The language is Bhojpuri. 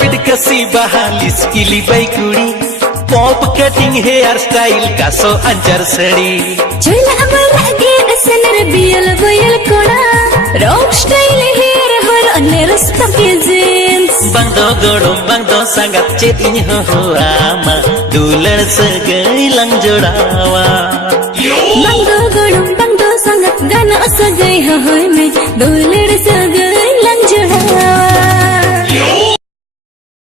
बिडकसी बहालिस किली बैकुड़ी पॉप कटिंग हेयर स्टाइल का सो अंजर सड़ी चल अमर आगे असनर बियल बयल कोड़ा रॉक स्टाइल हेयर हर अनेरस तके जींस बंदो संगत चेतिन हो आमा दुलर सगई लंग जोड़ावा बंदो संगत गाना सगई हो में दुलर